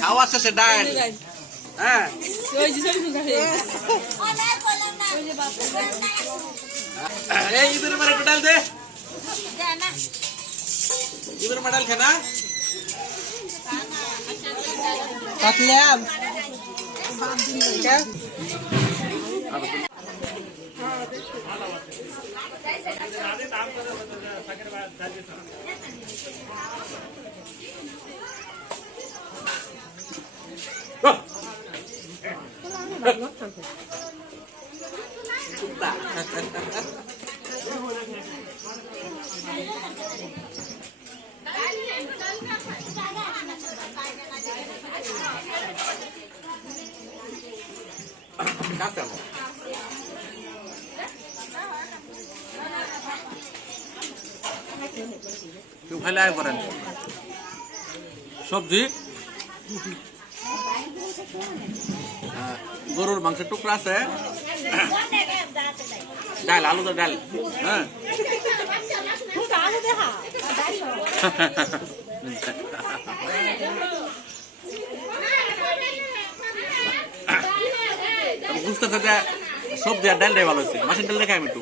খাওয়া শেষে ডাল হ্যাঁ এই ইঁদুর মারে একটু ডাল দে ইঁদুর মারে ডাল খানা কাটলাম খাইলে আয় করেন সবজি গরুর মাংসের টুকরা আছে ডাল আলু তো ডাল হ্যাঁ বুঝতে সবজি আর ডালটাই ভালো হচ্ছে মাছের ডাল দেখাই আমি একটু